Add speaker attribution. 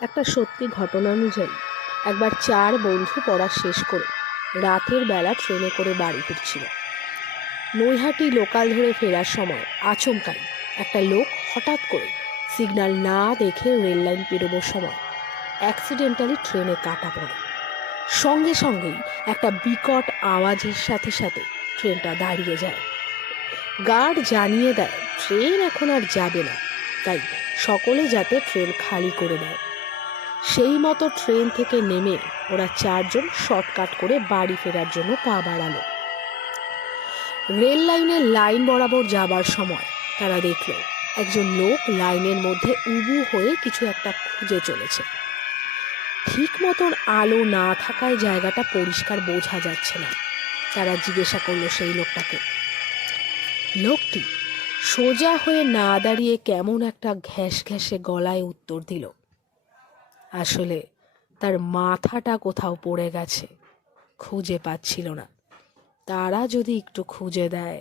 Speaker 1: একটা সত্যি ঘটনা অনুযায়ী, একবার চার বন্ধু পড়া শেষ করে রাতের বেলা ট্রেনে করে বাড়ি ফিরছিল। নৈহাটি লোকাল ধরে ফেরার সময় আচমকাই একটা লোক হঠাৎ করে সিগন্যাল না দেখে রেল লাইন পেরোবার সময় অ্যাক্সিডেন্টালি ট্রেনে কাটা পড়ে। সঙ্গে সঙ্গেই একটা বিকট আওয়াজের সাথে সাথে ট্রেনটা দাঁড়িয়ে যায়। গার্ড জানিয়ে দেয়, ট্রেন এখন আর যাবে না। তাই সকলে যাতে ট্রেন খালি করে দেয়। সেই মতো ট্রেন থেকে নেমে ওরা চারজন শর্টকাট করে বাড়ি ফেরার জন্য পা বাড়ালো। রেল লাইনের লাইন বরাবর যাবার সময় তারা দেখল একজন লোক লাইনের মধ্যে উবু হয়ে কিছু একটা খুঁজে চলেছে। ঠিক মতন আলো না থাকায় জায়গাটা পরিষ্কার বোঝা যাচ্ছে না। তারা জিজ্ঞাসা করল সেই লোকটাকে, লোকটি সোজা হয়ে না দাঁড়িয়ে কেমন একটা ঘ্যাস ঘ্যাসে গলায় উত্তর দিল? আসলে তার মাথাটা কোথাও পড়ে গেছে খুঁজে পাচ্ছিল না। তারা যদি একটু খুঁজে দেয়